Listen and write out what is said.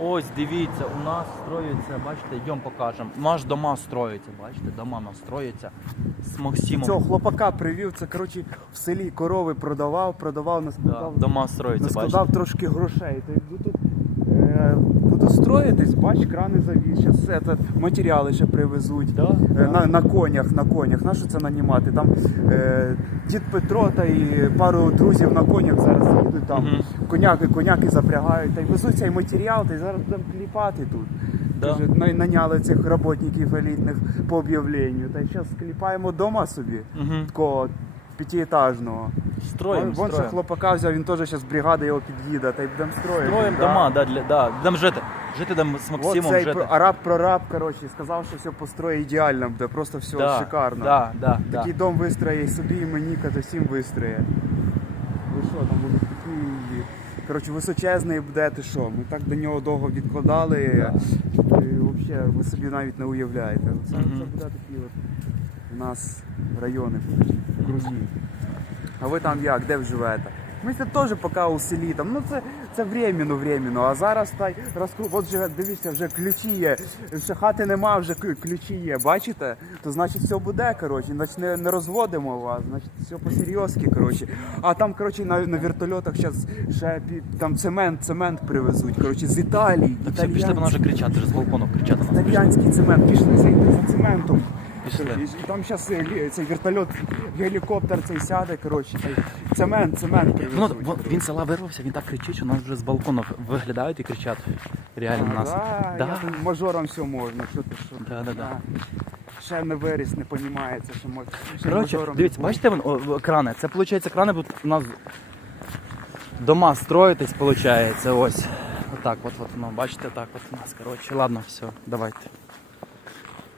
Ось дивіться, у нас строїться, бачите, йдемо покажемо. Наш дома строїться, бачите, дома нас строїться з Максимом. Цього хлопака привів, це коротше в селі корови продавав, продавав, Да, наскладав, дома строїться, бачите. наскладав трошки грошей. То йду тут буду строїтись, бач, крани завіз, зараз це, матеріали ще привезуть. Да, Е. На, на конях, на конях. На що це нанімати? Там е, дід Петро та і пару друзів на конях зараз їдуть там. Мгм. Коняки, коняки запрягають, та й везуть цей матеріал, та й зараз будемо кліпати тут. Да. Наняли цих роботників елітних по об'явленню. Та й зараз кліпаємо дома собі, Угу. такого п'ятиетажного. Строїмо, Вон, ще хлопака взяв, він теж зараз бригада його під'їде, та й будемо строїти. Строїмо да. дома, да, для, да, будемо жити. Жити там з От Максимом цей жити. араб прораб, коротше, сказав, що все построє ідеально буде, просто все да, шикарно. Да, да, да. Такий дом вистроє і собі, і мені, то всім вистроє. Ви що, там будуть такі. Коротше, височезний буде, ти що? Ми так до нього довго відкладали. І, взагалі, ви собі навіть не уявляєте. Це, Мгм. це буде такі от у нас райони кругі. А ви там як, де ви живете? Ми це теж поки у селі там. Ну це, це временно, временно. А зараз та розкру... От вже дивіться, вже ключі є. Ще хати нема, вже ключі є. Бачите? То значить все буде, коротше. Значить не, не розводимо вас, значить все по-серйозки, коротше. А там, коротше, на, на вертольотах зараз ще пі- там цемент, цемент привезуть. Коротше, з Італії. Так все, пішли, вона вже кричати, вже з балкону кричати. Італіянський цемент, пішли за цементом. Пішли. І, там зараз цей вертольот, гелікоптер цей сяде, коротше, цей цемент, цемент Воно, привезуть. вон- він з села вирвався, він так кричить, що нас вже з балкону виглядають і кричать. Реально А, нас. Да, Да. я тут мажором все можна, що ти що. Да, да, да. Ще не виріс, не розуміється, що можна. ще Коротше, дивіться, не бачите вон, о, о, крани? Це виходить крани, бо у нас дома строїтесь, виходить, ось. Отак, от, от, ну, бачите, так от у нас, коротше. Ладно, все, давайте.